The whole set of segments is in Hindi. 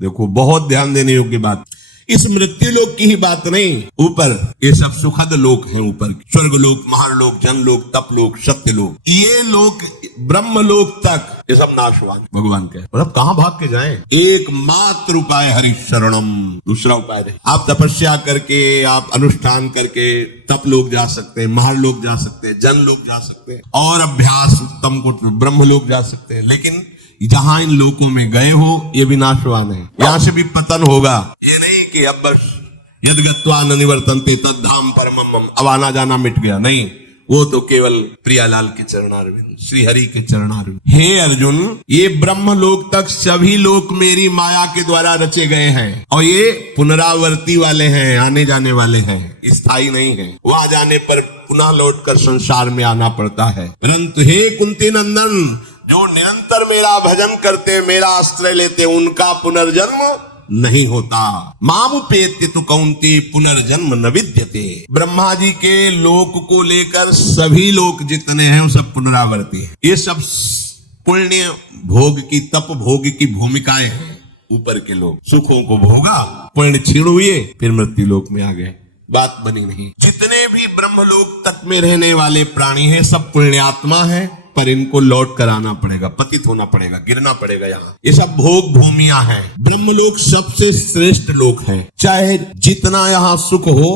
देखो बहुत ध्यान देने योग्य बात, इस मृत्यु लोक की ही बात नहीं, ऊपर ये सब सुखद लोक हैं, ऊपर स्वर्ग लोक, महालोक, जनलोक, तपलोक, सत्य लोक, ये लोक ब्रह्म लोक तक ये सब नाशवान भगवान के। मतलब कहां भाग के जाएं? एकमात्र उपाय हरि शरणम, दूसरा उपाय नहीं। आप तपस्या करके, आप अनुष्ठान करके तप लोक जा सकते हैं, महालोक जा सकते हैं, जन लोक जा सकते हैं, और अभ्यास उत्तम को ब्रह्म लोक जा सकते हैं। लेकिन जहां इन लोकों में गए हो ये विनाशवान है, यहां से भी पतन होगा। ये नहीं कि अब बस यद गत्वा न निवर्तन्ते तद धाम परमम, अब आना जाना मिट गया, नहीं, वो तो केवल प्रियालाल के चरणारविंद, श्री हरि के चरणारविंद। हे अर्जुन, ये ब्रह्म लोक तक सभी लोक मेरी माया के द्वारा रचे गए हैं, और ये पुनरावर्ती वाले हैं, आने जाने वाले हैं, स्थायी नहीं है। वहां जाने पर पुनः लौटकर संसार में आना पड़ता है। परंतु हे कुंती नंदन, जो निरंतर मेरा भजन करते, मेरा आश्रय लेते, उनका पुनर्जन्म नहीं होता। मामुपेत्य तो कौन्ते पुनर्जन्म न विद्यते। ब्रह्मा जी के लोक को लेकर सभी लोक जितने हैं वो सब पुनरावर्ती है। ये सब पुण्य भोग की, तप भोग की भूमिकाएं हैं। ऊपर के लोग सुखों को भोगा, पुण्य क्षीण हुए, फिर मृत्यु लोक में आ गए, बात बनी नहीं। जितने भी ब्रह्मलोक तक में रहने वाले प्राणी हैं सब पुण्यात्मा हैं, पर इनको लौट कर आना पड़ेगा, पतित होना पड़ेगा, गिरना पड़ेगा। यहाँ ये सब भोग भूमियां हैं। ब्रह्मलोक सबसे श्रेष्ठ लोक है। चाहे जितना यहाँ सुख हो,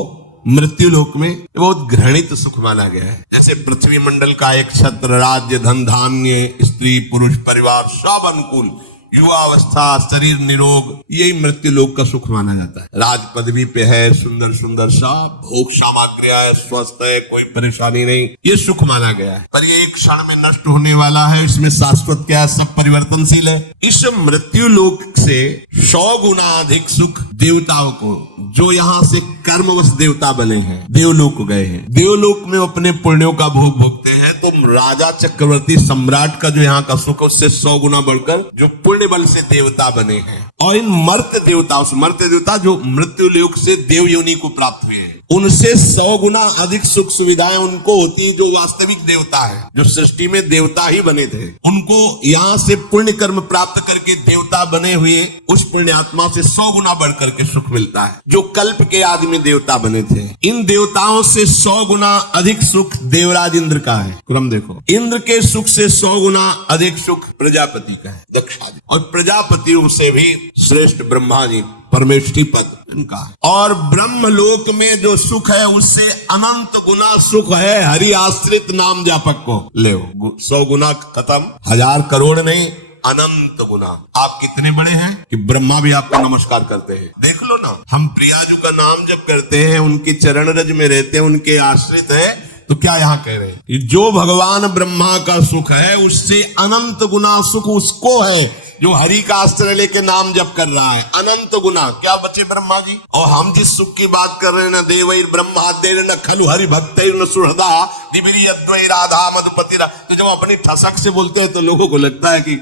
मृत्यु लोक में बहुत घृणित सुख माना गया है। जैसे पृथ्वी मंडल का एक छत्र, राज्य, धन धान्य, स्त्री पुरुष परिवार सब अनुकूल, युवावस्था, शरीर निरोग, यही मृत्यु लोक का सुख माना जाता है। राज पदवी पे है, सुंदर सुंदर सब भोग सामग्री है, स्वस्थ है, कोई परेशानी नहीं, ये सुख माना गया है। पर ये एक क्षण में नष्ट होने वाला है, इसमें शाश्वत क्या है? सब परिवर्तनशील है। इस मृत्यु लोक से 100 गुना अधिक सुख देवताओं को, जो यहाँ से कर्मवश देवता बने हैं, देवलोक गए हैं, देवलोक में अपने पुण्यों का भोग भोगते हैं, तो राजा चक्रवर्ती सम्राट का जो यहाँ का सुख, उससे 100 गुना बढ़कर जो पुण्य बल से देवता बने हैं। और इन मर्त्य देवता, उस मर्त्य देवता जो मृत्यु लोक से देव योनि को प्राप्त हुए हैं, उनसे 100 गुना अधिक सुख सुविधाएं उनको होती है जो वास्तविक देवता है, जो सृष्टि में देवता ही बने थे। उनको यहाँ से पुण्य कर्म प्राप्त करके देवता बने हुए उस पुण्यात्मा से 100 गुना बढ़ करके सुख मिलता है, जो कल्प के आदि में देवता बने थे। इन देवताओं से 100 गुना अधिक सुख देवराज इंद्र का है। क्रम देखो, इंद्र के सुख से 100 गुना अधिक सुख प्रजापति का है, दक्षादि, और प्रजापतियों से भी श्रेष्ठ ब्रह्मा जी, परमेष्ठी पद इनका है। और ब्रह्मलोक में जो सुख है उससे अनंत गुना सुख है हरि आश्रित नाम जापक को। ले 100 गुना खत्म, 1000 करोड़ नहीं, अनंत गुना। आप कितने बड़े हैं कि ब्रह्मा भी आपको नमस्कार करते हैं। देख लो ना, हम प्रियाजू का नाम जब करते हैं, उनके चरण रज में रहते हैं, उनके आश्रित है, तो क्या यहाँ कह रहे हैं कि जो भगवान ब्रह्मा का सुख है उससे अनंत गुना सुख उसको है जो हरि का आश्रय लेके नाम जप कर रहा है। अनंत गुना क्या बचे ब्रह्मा जी। और हम जिस सुख की बात कर रहे हैं ना, देवैर ब्रह्माद्यैर न खलु हरि भक्तैर न सुहृदा दिव्य अद्वै राधा मधुपतिरा, तो जब अपनी ठसक से बोलते हैं तो लोगों को लगता है कि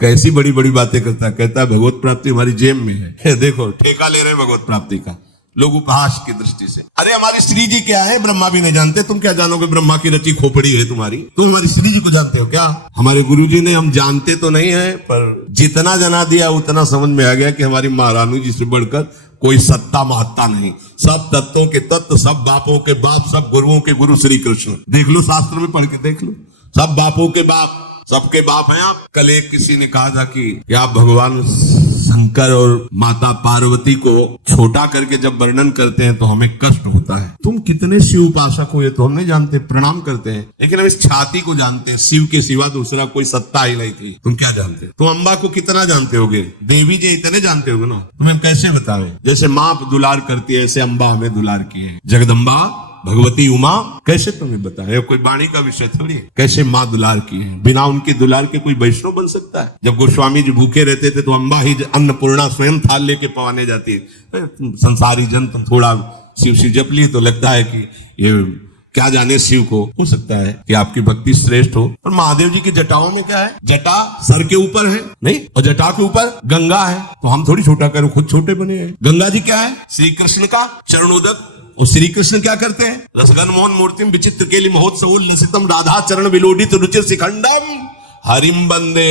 कैसी बड़ी बड़ी बातें करता है। कहता है भगवत प्राप्ति हमारी जेब में है। देखो ठेका ले रहे हैं भगवत प्राप्ति का लोग उपहास की दृष्टि से। अरे हमारी श्री जी क्या है ब्रह्मा भी नहीं जानते, तुम क्या जानोगे? ब्रह्मा की रची खोपड़ी है तुम्हारी, तुम हमारी श्री जी को जानते हो क्या? हमारे गुरु जी ने, हम जानते तो नहीं है, पर जितना जना दिया उतना समझ में आ गया कि हमारी महारानी जी से बढ़कर कोई सत्ता महत्ता नहीं। सब तत्वों के तत्व, सब बापों के बाप, सब गुरुओं के गुरु श्री कृष्ण। देख लो शास्त्र में पढ़ के देख लो, सब बापों के बाप, सबके बाप हैं आप। कल एक किसी ने कहा था कि आप भगवान शंकर और माता पार्वती को छोटा करके जब वर्णन करते हैं तो हमें कष्ट होता है। तुम कितने शिव उपासक हो ये तो हम नहीं जानते, प्रणाम करते हैं, लेकिन हम इस छाती को जानते हैं। शिव के सिवा दूसरा कोई सत्ता ही नहीं थी। तुम क्या जानते? तुम अम्बा को कितना जानते होगे? देवी जी इतने जानते होगे ना, तुम्हें कैसे बताओ? जैसे माँ दुलार करती है, ऐसे अम्बा हमें दुलार की है। जगदम्बा भगवती उमा कैसे तुम्हें बताए? कोई वाणी का विषय थोड़ी है। कैसे माँ दुलार की है, बिना उनके दुलार के कोई वैष्णव बन सकता है? जब गोस्वामी जी भूखे रहते थे तो अम्बा ही अन्नपूर्णा स्वयं थाल लेके पवाने जाती है। संसारी जन तुम थोड़ा शिव शिव जप लिए तो लगता है कि ये क्या जाने शिव को। हो सकता है कि आपकी भक्ति श्रेष्ठ हो, पर महादेव जी की जटाओं में क्या है? जटा सर के ऊपर है नहीं, और जटा के ऊपर गंगा है, तो हम थोड़ी छोटा करें, खुद छोटे बने हैं। गंगा जी क्या है? श्री कृष्ण का चरणोदक। और श्री कृष्ण क्या करते हैं? रसगन मोहन मूर्तिम विचित्र केली महोत्सव लसितम राधा चरण विलोडित रुचिर शिखंडम हरिम बंदे।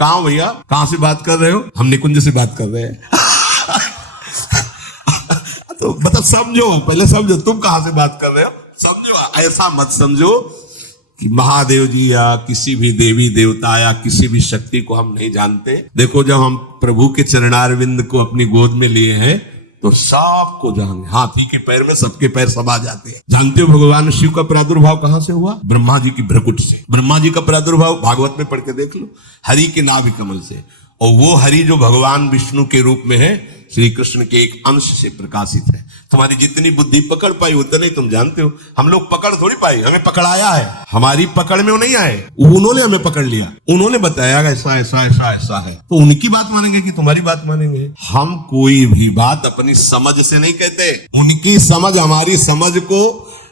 कहाँ हो भैया, कहाँ से बात कर रहे हो? हम निकुंज से बात कर रहे हैं। तो मतलब समझो, पहले समझो तुम कहाँ से बात कर रहे हो, समझो। ऐसा मत समझो कि महादेव जी या किसी भी देवी देवता या किसी भी शक्ति को हम नहीं जानते। देखो, जब हम प्रभु के चरणारविंद को अपनी गोद में लिए हैं तो सबको जान, हाथी के पैर में सबके पैर समा जाते हैं। जानते हो भगवान शिव का प्रादुर्भाव कहां से हुआ? ब्रह्मा जी की भ्रकुट से। ब्रह्मा जी का प्रादुर्भाव भागवत में पढ़ के देख लो, हरि के नाभि कमल से। और वो हरि जो भगवान विष्णु के रूप में है, श्री कृष्ण के एक अंश से प्रकाशित है। तुम्हारी जितनी बुद्धि पकड़ पाई उतने तुम जानते हो। हम लोग पकड़ थोड़ी पाई, हमें पकड़ाया है। हमारी पकड़ में वो नहीं आए, उन्होंने हमें पकड़ लिया, उन्होंने बताया ऐसा ऐसा ऐसा ऐसा है, तो उनकी बात मानेंगे कि तुम्हारी बात मानेंगे? हम कोई भी बात अपनी समझ से नहीं कहते। उनकी समझ हमारी समझ को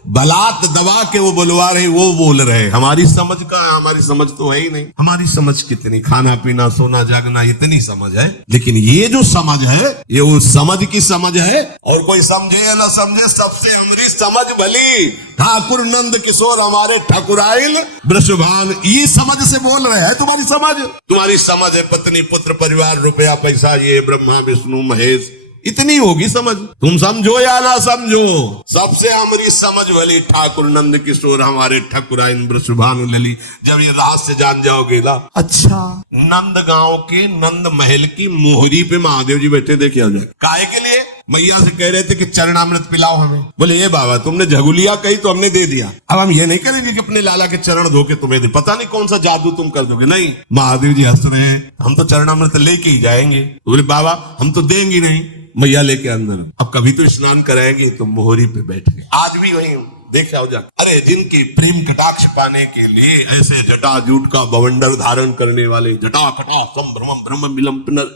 बलात् दबा के वो बुलवा रहे, वो बोल रहे। हमारी समझ का, हमारी समझ तो है ही नहीं। हमारी समझ कितनी, खाना पीना सोना जागना, इतनी समझ है। लेकिन ये जो समझ है, ये वो समझ की समझ है। और कोई समझे या ना समझे, सबसे हमारी समझ भली। ठाकुर नंद किशोर हमारे ठाकुराइल वृषभान, ये समझ से बोल रहे हैं। तुम्हारी समझ है पत्नी पुत्र परिवार रुपया पैसा, ये ब्रह्मा विष्णु महेश, इतनी होगी समझ। तुम समझो या ना समझो, सबसे हमारी समझ भली ठाकुर नंद किशोर हमारे ठकुराइन वृषभानु लली। जब ये रहस्य जान जाओगे ना, अच्छा नंद गांव के नंद महल की मोहरी पे महादेव जी बैठे देखे आ जाए। काहे के लिए? मैया से कह रहे थे कि चरणामृत पिलाओ हमें। बोले ये बाबा तुमने झगुलिया कही तो हमने दे दिया, अब हम ये नहीं करेंगे कि अपने लाला के चरण धो के तुम्हें दे, पता नहीं कौन सा जादू तुम कर दोगे। नहीं, महादेव जी हंस रहे हैं, हम तो चरणामृत लेके ही जाएंगे। बोले बाबा हम तो देंगे नहीं। मैया लेके अंदर, अब कभी तो स्नान कराएंगे, तो मोहरी पे बैठ गए। आज भी वही देख आओ जा। अरे जिनकी प्रेम कटाक्ष पाने के लिए ऐसे जटा जूट का बवंडर धारण करने वाले, जटा कटा संभ्रम ब्रह्म मिलम पुनर,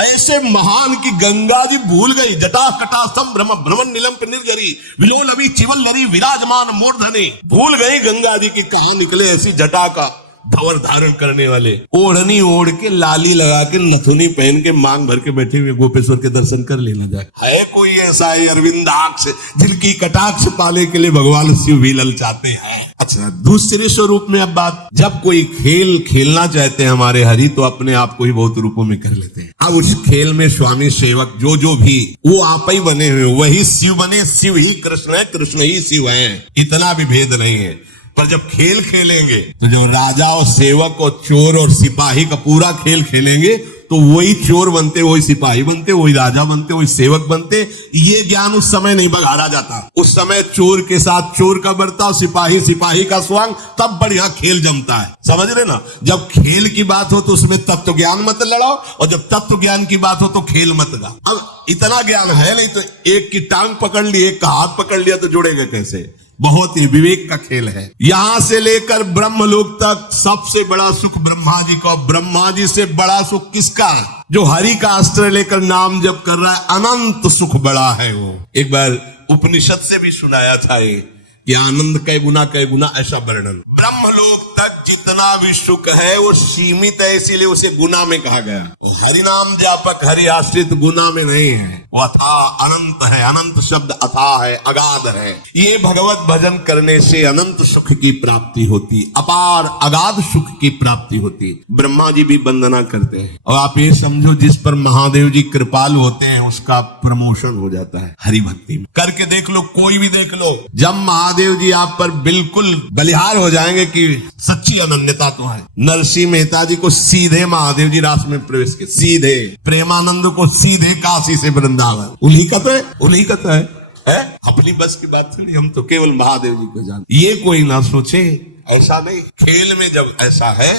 ऐसे महान की गंगा जी भूल गई। जटा कटा संभ्रम ब्रह्म नीलम निर्जरी विलोल अभी चिवल लरी विराजमान मूर्धने, भूल गई गंगा जी की कहां निकले ऐसी जटा का भवर धारण करने वाले, ओढ़नी ओढ़ के लाली लगा के नथुनी पहन के मांग भर के बैठे हुए गोपेश्वर के दर्शन कर लेना जाए। है कोई ऐसा है अरविंदाक्ष जिनकी कटाक्ष पाने के लिए भगवान शिव भी ललचाते हैं? अच्छा, दूसरे स्वरूप में अब बात, जब कोई खेल खेलना चाहते हैं हमारे हरि, तो अपने आप को ही बहुत रूपों में कर लेते हैं। अब उस खेल में स्वामी सेवक जो भी वो आप ही बने हुए, वही शिव बने। शिव ही कृष्ण है, कृष्ण ही शिव है, इतना भी भेद नहीं है। पर जब खेल खेलेंगे तो जो राजा और सेवक और चोर और सिपाही का पूरा खेल खेलेंगे, तो वही चोर बनते, वही सिपाही बनते, वही राजा बनते, वही सेवक बनते। ये ज्ञान उस समय नहीं बघाड़ा जाता। उस समय चोर के साथ चोर का बर्ताव, सिपाही सिपाही का स्वांग, तब बढ़िया खेल जमता है। समझ रहे ना? जब खेल की बात हो तो उसमें तत्व ज्ञान मत लड़ाओ, और जब तत्व ज्ञान की बात हो तो खेल मत गा। अब इतना ज्ञान है नहीं, तो एक की टांग पकड़ ली, एक का हाथ पकड़ लिया, तो जुड़ेगा कैसे? बहुत ही विवेक का खेल है। यहां से लेकर ब्रह्मलोक तक सबसे बड़ा सुख ब्रह्मा जी का। ब्रह्मा जी से बड़ा सुख किसका? जो हरि का आश्रय लेकर नाम जप कर रहा है, अनंत सुख बड़ा है वो। एक बार उपनिषद से भी सुनाया था ये कि आनंद कै गुना ऐसा वर्णन। ब्रह्मलोक तक जितना भी सुख है वो सीमित है, इसीलिए उसे गुना में कहा गया। हरि नाम जापक हरि आश्रित गुना में नहीं है, वो अथा अनंत है। अनंत शब्द अथा है, अगाध है। ये भगवत भजन करने से अनंत सुख की प्राप्ति होती, अपार अगाध सुख की प्राप्ति होती। ब्रह्मा जी भी वंदना करते हैं। और आप ये समझो, जिस पर महादेव जी कृपालु होते हैं उसका प्रमोशन हो जाता है हरि भक्ति में। करके देख लो, कोई भी देख लो, जब महादेव जी आप पर बिल्कुल बलिहार हो जाएंगे कि सच्ची अनन्यता तो है। नरसिंह मेहता जी को सीधे महादेव जी रास में प्रवेश किया, सीधे। प्रेमानंद को सीधे काशी से वृंदावन। उन्हीं का तो है। अपनी बस की बात नहीं, हम तो केवल महादेव जी को जानते। ये कोई ना सोचे, ऐसा नहीं। खेल में जब ऐसा है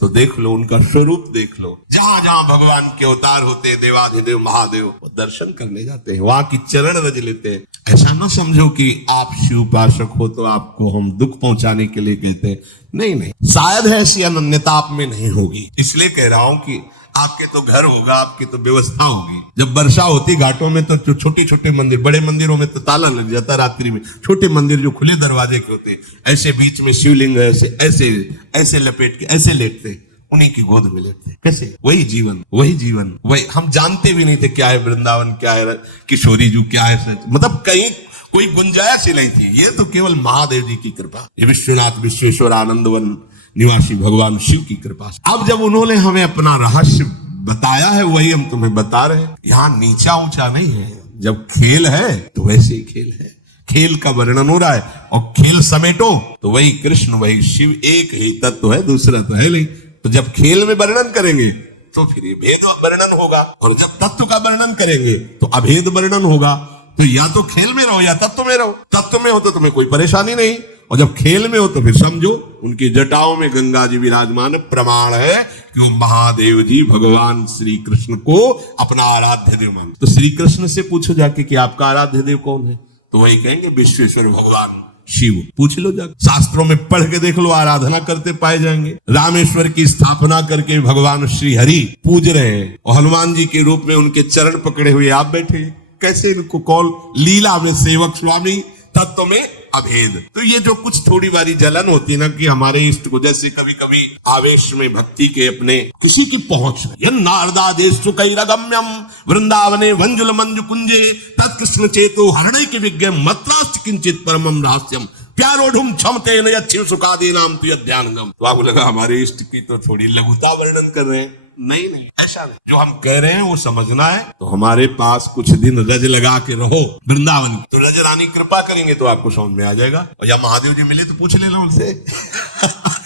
तो देख लो, उनका स्वरूप देख लो। जहां जहां भगवान के अवतार होते, देवाधिदेव महादेव, वो दर्शन करने जाते हैं, वहां की चरण रज लेते हैं। ऐसा ना समझो कि आप शिव उपासक हो तो आपको हम दुख पहुंचाने के लिए कहते हैं। नहीं, शायद ऐसी अनन्यता आप में नहीं होगी। इसलिए कह रहा हूं कि आपके तो घर होगा, आपकी तो व्यवस्था होगी। जब वर्षा होती घाटों में तो छोटे छोटे मंदिर, बड़े मंदिरों में तो ताला लग जाता रात्रि में। छोटे मंदिर जो खुले दरवाजे के होते, ऐसे बीच में शिवलिंग ऐसे लपेट के ऐसे लेटते, उन्हीं की गोद में लेटते। कैसे? वही जीवन वही हम जानते भी नहीं थे क्या है वृंदावन, क्या है किशोरी जू, क्या है, मतलब कहीं कोई गुंजाइश ही नहीं थी। ये तो केवल महादेव जी की कृपा। ये विश्वनाथ विश्वेश्वर आनंदवन निवासी भगवान शिव की कृपा से। अब जब उन्होंने हमें अपना रहस्य बताया है, वही हम तुम्हें बता रहे हैं। यहाँ नीचा ऊंचा नहीं है, जब खेल है तो वैसे ही खेल है, खेल का वर्णन हो रहा है। और खेल समेटो तो वही कृष्ण वही शिव, एक ही तत्व है, दूसरा तो है नहीं। तो जब खेल में वर्णन करेंगे तो फिर ये भेद वर्णन होगा, और जब तत्व का वर्णन करेंगे तो अभेद वर्णन होगा। तो या तो खेल में रहो या तत्व में रहो। तत्व में हो तो तुम्हें कोई परेशानी नहीं, और जब खेल में हो तो फिर समझो उनकी जटाओं में गंगा जी विराजमान, प्रमाण है कि वो महादेव जी भगवान श्री कृष्ण को अपना आराध्य देव मान। तो श्री कृष्ण से पूछो जाके कि आपका आराध्य देव कौन है, तो वही कहेंगे विश्वेश्वर भगवान शिव। पूछ लो जाके, शास्त्रों में पढ़ के देख लो, आराधना करते पाए जाएंगे। रामेश्वर की स्थापना करके भगवान श्री हरि पूज रहे हैं, और हनुमान जी के रूप में उनके चरण पकड़े हुए आप बैठे। कैसे इनको कौन लीला में सेवक स्वामी, तत्व में अभेद। तो ये जो कुछ थोड़ी बारी जलन होती है ना कि हमारे इष्ट को, जैसे कभी कभी आवेश में भक्ति के अपने किसी की पहुंच नारदादेश कैरगम्यम वृंदावने वंजुल मंजु कुंजे तत्कृष्ण चेतो हरणय के विज्ञ मत्रास्त किंचित परमम रहस्यम प्यारोढ़ुम क्षमते न यच्छिव सुखादि नाम तु ध्यानगम। तो आपको लगा हमारे इष्ट की तो थोड़ी लघुता वर्णन कर रहे हैं। नहीं, ऐसा नहीं। जो हम कह रहे हैं वो समझना है। तो हमारे पास कुछ दिन रज लगा के रहो वृंदावन, तो रज रानी कृपा करेंगे तो आपको समझ में आ जाएगा। और या महादेव जी मिले तो पूछ लेना उनसे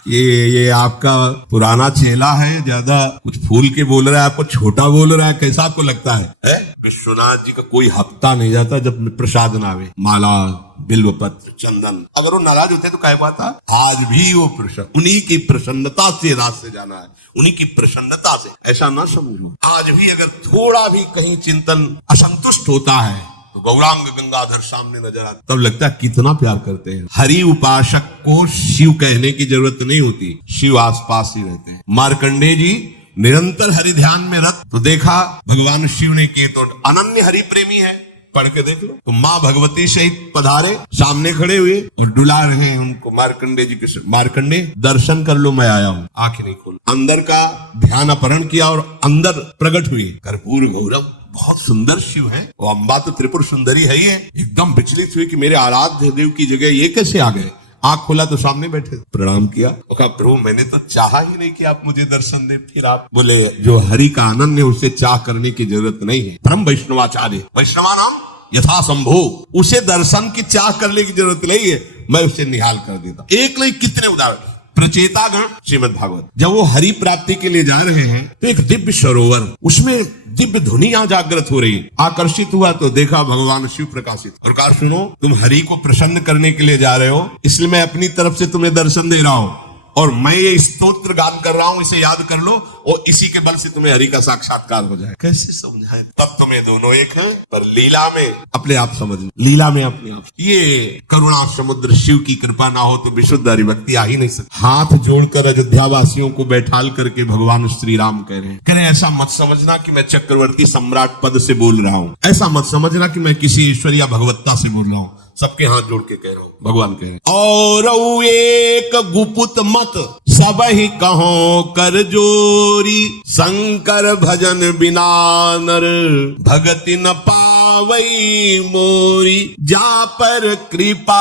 ये आपका पुराना चेला है, ज्यादा कुछ फूल के बोल रहा है, आपको छोटा बोल रहा है, कैसा आपको लगता है? विश्वनाथ जी का कोई हफ्ता नहीं जाता जब प्रसाद ना आवे, माला बिल्वपत्र चंदन। अगर वो नाराज होते तो क्या बात था? आज भी वो प्रसन्न, उन्हीं की प्रसन्नता से रात से जाना है, उन्हीं की प्रसन्नता से। ऐसा ना समझो, आज भी अगर थोड़ा भी कहीं चिंतन असंतुष्ट होता है तो गौरांग गंगाधर सामने नजर आता, तब लगता है कितना प्यार करते हैं। हरि उपासक को शिव कहने की जरूरत नहीं होती, शिव आसपास ही रहते हैं। मार्कंडेय जी निरंतर हरि ध्यान में रत, तो देखा भगवान शिव ने किए तो अनन्य हरि प्रेमी है, पढ़ के देख लो। तो माँ भगवती सहित पधारे, सामने खड़े हुए डुला रहे हैं उनको। मार्कंडेय जी के मार्कंडेय दर्शन कर लो, मैं आया हूँ। आंखें नहीं खोल, अंदर का ध्यान अपहरण किया और अंदर प्रकट हुए। कर्पूर गौरव, बहुत सुंदर शिव है। वो अम्बा तो त्रिपुर सुंदरी है ही है। एकदम विचलित हुई कि मेरे आराध्य देव की जगह ये कैसे आ गए। आंख खोला तो सामने बैठे, प्रणाम किया, कहा प्रभु मैंने तो चाहा ही नहीं कि आप मुझे दर्शन दें। फिर आप बोले जो हरि का आनंद है उसे चाह करने की जरूरत नहीं है। परम वैष्णवाचार्य, वैष्णवा नाम यथा संभो, उसे दर्शन की चाह करने की जरूरत नहीं है, मैं उसे निहाल कर देता। एक नहीं कितने उदाहरण। प्रचेतागण श्रीमद् भागवत, जब वो हरि प्राप्ति के लिए जा रहे हैं तो एक दिव्य सरोवर, उसमें दिव्य धुनियां जागृत हो रही। आकर्षित हुआ तो देखा भगवान शिव प्रकाशित, और कहा सुनो तुम हरि को प्रसन्न करने के लिए जा रहे हो, इसलिए मैं अपनी तरफ से तुम्हें दर्शन दे रहा हूं, और मैं ये स्तोत्र गान कर रहा हूं, इसे याद कर लो, और इसी के बल से तुम्हें हरि का साक्षात्कार हो जाए। कैसे समझाए? तब तुम्हें दोनों एक है, पर लीला में अपने आप समझ, लीला में अपने आप। ये करुणा समुद्र शिव की कृपा ना हो तो विशुद्ध हरिभक्ति आ ही नहीं सकती। हाथ जोड़कर अयोध्या वासियों को बैठाल करके भगवान श्री राम कह रहे हैं ऐसा मत समझना कि मैं चक्रवर्ती सम्राट पद से बोल रहा हूँ, ऐसा मत समझना कि मैं किसी ईश्वर या भगवत्ता से बोल रहा हूँ। सबके हाथ जोड़ के कह रहा हूं, भगवान कह रहे हैं और एक गुपुत मत सब ही कहो कर जोरी, शंकर भजन बिना नर भगति न पावई मोरी, जा पर कृपा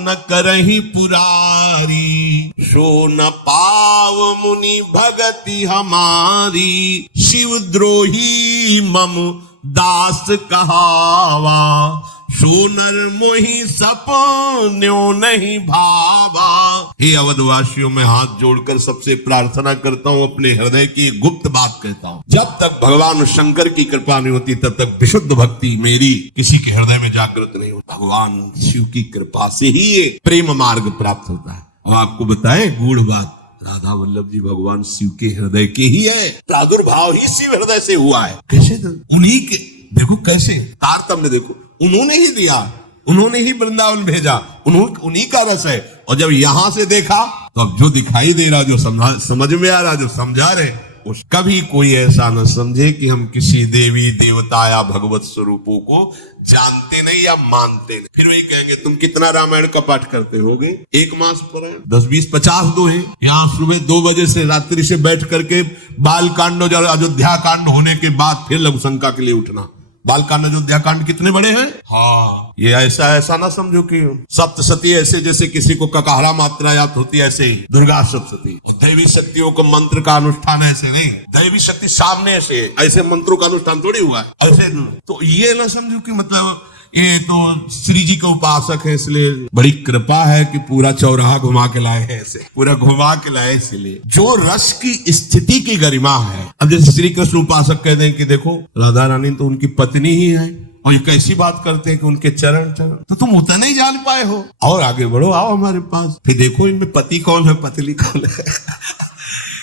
न करही पुरारी, सो न पाव मुनि भगति हमारी, शिव द्रोही मम दास कहावा, सोनर मोही सपन्यों नहीं भावा। हे अवधवासियों, मैं हाथ जोड़कर सबसे प्रार्थना करता हूँ, अपने हृदय की गुप्त बात कहता हूँ। जब तक भगवान शंकर की कृपा नहीं होती तब तक विशुद्ध भक्ति मेरी किसी के हृदय में जागृत नहीं होती। भगवान शिव की कृपा से ही ये प्रेम मार्ग प्राप्त होता है। और आपको बताएं गूढ़ बात, राधा वल्लभ जी भगवान शिव के हृदय के ही है, प्रादुर्भाव ही शिव हृदय से हुआ है। कैसे? उन्हीं के, देखो कैसे तारतम्य, देखो उन्होंने ही दिया, उन्होंने ही वृंदावन भेजा, उन्हीं का रस है। और जब यहां से देखा तो अब जो दिखाई दे रहा, जो समझ में आ रहा, जो समझा रहे, उस कभी कोई ऐसा न समझे कि हम किसी देवी देवता या भगवत स्वरूपों को जानते नहीं या मानते नहीं। फिर वही कहेंगे तुम कितना रामायण का पाठ करते होगे, एक मास पर 10, 20, 50 दो है। यहाँ सुबह 2 बजे से रात्रि से बैठ करके बाल कांड और अयोध्या कांड होने के बाद फिर लघु शंका के लिए उठना, बालकांड अयोध्या कांड कितने बड़े हैं। हाँ, ये ऐसा ना समझो कि सप्तशती ऐसे जैसे किसी को ककाहरा मात्रा याद होती है, ऐसे ही दुर्गा सप्तशती। दैवी शक्तियों को मंत्र का अनुष्ठान ऐसे नहीं, दैवी शक्ति सामने ऐसे मंत्रों का अनुष्ठान थोड़ी हुआ है ऐसे। तो ये ना समझो कि मतलब ये तो श्री जी के उपासक है इसलिए बड़ी कृपा है कि पूरा चौराहा घुमा के लाए हैं, ऐसे पूरा घुमा के लाए। इसलिए जो रस की स्थिति की गरिमा है, अब जैसे श्री कृष्ण उपासक कहते हैं कि देखो राधा रानी तो उनकी पत्नी ही है, और ये कैसी बात करते हैं कि उनके चरण तो तुम उतना नहीं जान पाए हो, और आगे बढ़ो, आओ हमारे पास, फिर देखो इनमें पति कौन है पत्नी कौन है।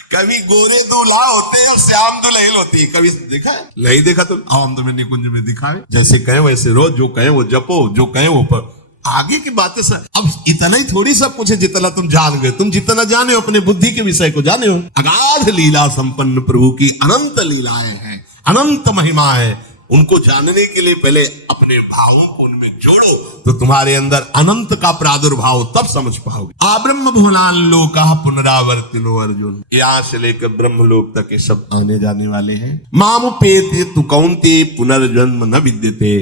कभी गोरे दूल्हा होते हैं और श्याम दुल्हन होती है, कभी देखा है? नहीं देखा तो आओ हम तुम्हें निकुंज में दिखाए, जैसे कहे वैसे रो, जो कहे वो जपो, जो कहे वो पर आगे की बातें सर। अब इतना ही थोड़ी सब कुछ है जितना तुम जान गए, तुम जितना जाने हो अपने बुद्धि के विषय को जाने हो। अगाध लीला संपन्न प्रभु की अनंत लीलाएं हैं, अनंत महिमा है, उनको जानने के लिए पहले अपने भावों को उनमें जोड़ो तो तुम्हारे अंदर अनंत का प्रादुर्भाव तब समझ पाओगे। आब्रह्म भुवनान लोका पुनरावर्तिनो अर्जुन, यहाँ से लेकर ब्रह्मलोक तक ये सब आने जाने वाले हैं। मामुपेते तु कौन्ते पुनर्जन्म न विद्यते,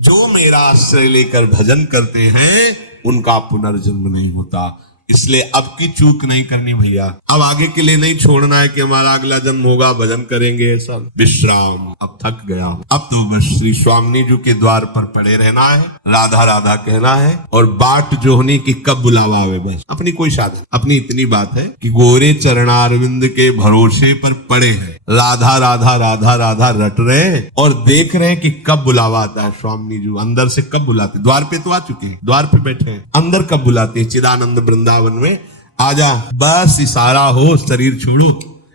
जो मेरा आश्रय लेकर भजन करते हैं उनका पुनर्जन्म नहीं होता। इसलिए अब की चूक नहीं करनी भैया, अब आगे के लिए नहीं छोड़ना है कि हमारा अगला जन्म होगा भजन करेंगे, सब विश्राम, अब थक गया हूं, अब तो बस श्री स्वामी जी के द्वार पर पड़े रहना है, राधा राधा कहना है, और बाट जोहनी की कब बुलावा आवे, बस अपनी कोई साधन, अपनी इतनी बात है कि गोरे चरणारविंद के भरोसे पर पड़े हैं, राधा राधा राधा राधा रट रहे और देख रहे हैं कि कब बुलावा आता है। स्वामी जी अंदर से कब बुलाते, द्वार पे तो आ चुके हैं, द्वार पे बैठे हैं, अंदर कब बुलाते हैं, चिदानंद वृंदावन में आजा, बस इशारा हो शरीर छोड़ो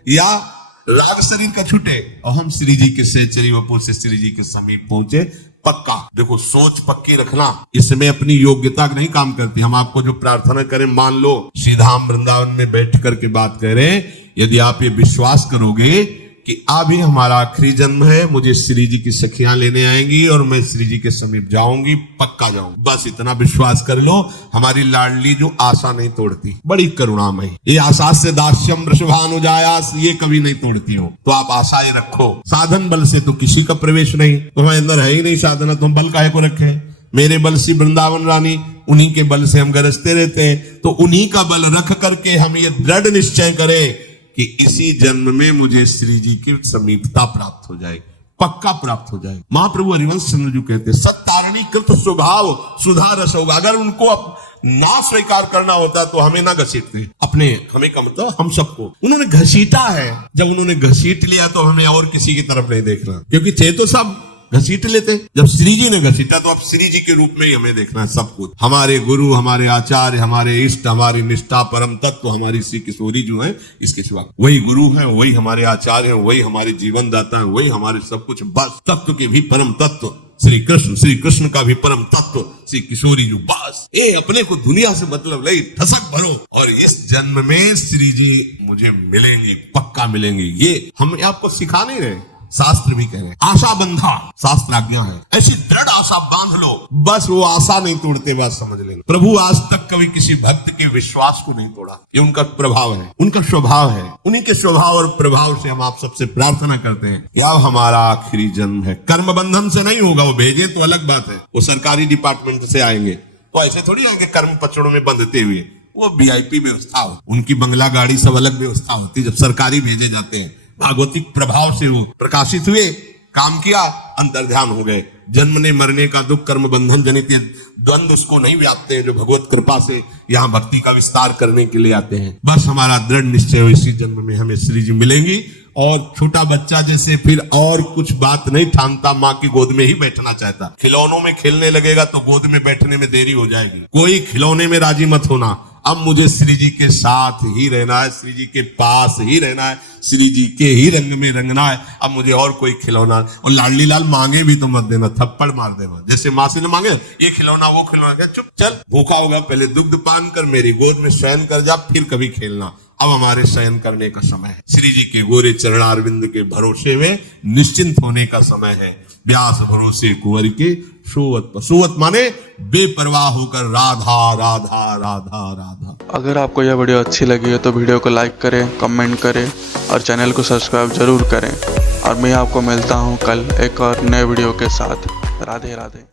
या राग शरीर का छूटे और हम श्री जी के सहचरी वपुर से श्री जी के समीप पहुंचे। पक्का देखो, सोच पक्की रखना, इसमें अपनी योग्यता नहीं काम करती। हम आपको जो प्रार्थना करें, मान लो सीधाम वृंदावन में बैठ करके बात करें, यदि आप ये विश्वास करोगे कि अभी हमारा आखिरी जन्म है, मुझे श्री जी की सखियां लेने आएंगी और मैं श्री जी के समीप जाऊंगी, पक्का जाऊंगी, बस इतना विश्वास कर लो। हमारी लाडली जो आशा नहीं तोड़ती, बड़ी करुणामयी, ये आशा से दास्यम वृषभानुजायास, ये कभी नहीं तोड़ती हो, तो आप आशाएं रखो। साधन बल से तो किसी का प्रवेश नहीं, तुम्हारे अंदर है ही नहीं साधना, तुम बल काहे को रखे। मेरे बल से वृंदावन रानी, उन्हीं के बल से हम गरजते रहते हैं, तो उन्हीं का बल रख करके हम ये दृढ़ निश्चय करें कि इसी जन्म में मुझे श्री जी की समीपता प्राप्त हो जाए, पक्का प्राप्त हो जाए। महाप्रभु हरिवंश चंद्र जी कहते हैं सत्तारणी कृत स्वभाव सुधा रस होगा। अगर उनको ना स्वीकार करना होता तो हमें ना घसीटते, अपने हमें का मतलब हम सबको उन्होंने घसीटा है। जब उन्होंने घसीट लिया तो हमें और किसी की तरफ नहीं देखना, क्योंकि थे तो सब घसीट लेते। जब श्री जी ने घसीटा तो अब श्री जी के रूप में ही हमें देखना है सब कुछ। हमारे गुरु, हमारे आचार्य, हमारे इष्ट, हमारी निष्ठा, परम तत्व हमारी श्री किशोरी जो है, इसके सिवा वही गुरु है, वही हमारे आचार्य है, वही हमारे जीवन दाता है, वही हमारे सब कुछ। बस तत्व के भी परम तत्व श्री कृष्ण का भी परम तत्व श्री किशोरी जो, बस ये अपने को दुनिया से मतलब नहीं, ठसक भरो। और इस जन्म में श्री जी मुझे मिलेंगे, पक्का मिलेंगे, ये हम आपको सिखा नहीं रहे, शास्त्र भी कह रहे हैं। आशा बंधा शास्त्र आज्ञा है, ऐसी दृढ़ आशा बांध लो, बस वो आशा नहीं तोड़ते, बात समझ लेना। प्रभु आज तक कभी किसी भक्त के विश्वास को नहीं तोड़ा, ये उनका प्रभाव है, उनका स्वभाव है। उन्हीं के स्वभाव और प्रभाव से हम आप सबसे प्रार्थना करते हैं कि अब हमारा आखिरी जन्म है, कर्म बंधन से नहीं होगा, वो भेजे तो अलग बात है, वो सरकारी डिपार्टमेंट से आएंगे, तो ऐसे थोड़ी आएंगे कर्म पचड़ों में बंधते हुए, वो VIP व्यवस्था हो, उनकी बंगला गाड़ी सब अलग व्यवस्था होती है जब सरकारी भेजे जाते हैं। भागवतिक प्रभाव से वो प्रकाशित हुए, काम किया, अंतर्ध्यान हो गए। जन्मने मरने का दुख कर्म बंधन जनित द्वंद्व उसको नहीं व्यापते हैं, जो भगवत कृपा से यहाँ भक्ति का विस्तार करने के लिए आते हैं। बस हमारा दृढ़ निश्चय हो, इसी जन्म में हमें श्री जी मिलेंगी। और छोटा बच्चा जैसे फिर और कुछ बात नहीं ठानता, माँ की गोद में ही बैठना चाहता, खिलौनों में खेलने लगेगा तो गोद में बैठने में देरी हो जाएगी। कोई खिलौने में राजी मत होना, अब मुझे श्री जी के साथ ही रहना है, श्री जी के पास ही रहना है, श्री जी के ही रंग में रंगना है। अब मुझे और कोई खिलौना, और लाडली लाल मांगे भी तो मत देना, थप्पड़ मार देना। जैसे माँ से ने मांगे ये खिलौना वो खिलौना, चुप चल, भूखा होगा, पहले दुग्ध पान कर, मेरी गोद में शयन कर जा, फिर कभी खेलना। अब हमारे शयन करने का समय है, श्री जी के गोरे चरणारविंद के भरोसे में निश्चिंत होने का समय है। व्यास भरोसे कुंवर के सोवत, सोवत माने बेपरवाह होकर राधा राधा राधा राधा। अगर आपको यह वीडियो अच्छी लगी है तो वीडियो को लाइक करें, कमेंट करें और चैनल को सब्सक्राइब जरूर करें। और मैं आपको मिलता हूँ कल एक और नए वीडियो के साथ। राधे राधे।